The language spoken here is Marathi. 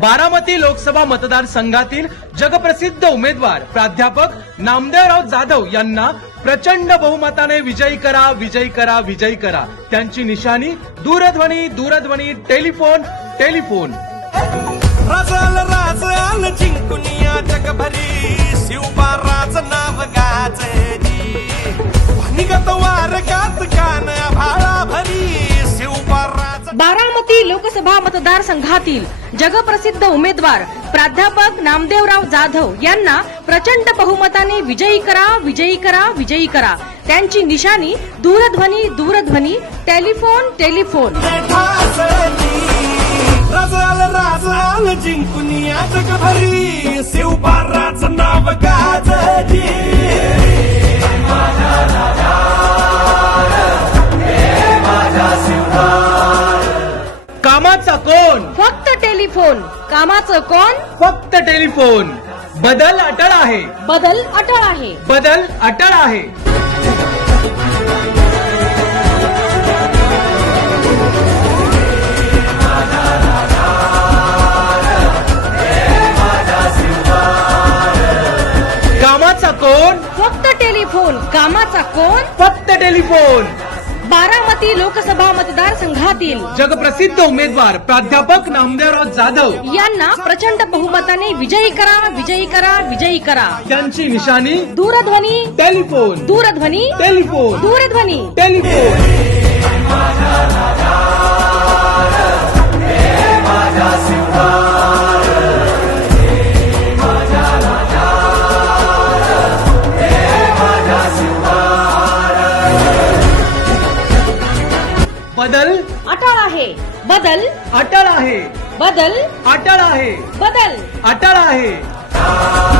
बारामती लोकसभा मतदारसंघातील जगप्रसिद्ध उमेदवार प्राध्यापक नामदेवराव जाधव यांना प्रचंड बहुमताने विजयी करा विजयी करा विजयी करा. त्यांची निशाणी दूरध्वनी दूरध्वनी टेलिफोन टेलिफोन. बारामती लोकसभा मतदारसंघातील जगप्रसिद्ध उमेदवार प्राध्यापक नामदेवराव जाधव यांना प्रचंड बहुमताने विजयी करा विजयी करा विजयी करा. त्यांची निशाणी दूरध्वनी दूरध्वनी टेलिफोन टेलिफोन. जिंकून राज नाव गाजली. कोण फक्त टेलिफोन. कामाचं कोण? फक्त टेलिफोन. बदल अटळ आहे. बदल अटळ आहे. बदल अटळ आहे. कामाचा कोण? फक्त टेलिफोन. कामाचा कोण? फक्त टेलिफोन. बारामती लोकसभा मतदारसंघातील जगप्रसिद्ध उमेदवार प्राध्यापक नामदेवराव जाधव. यांना प्रचंड बहुमताने विजयी करा विजयी करा विजयी करा. त्यांची निशाणी? दूरध्वनी. टेलिफोन. दूरध्वनी. टेलिफोन. दूरध्वनी. टेलिफोन. बदल? अटळ आहे. बदल? अटळ आहे. बदल? अटळ आहे. बदल? अटळ आहे.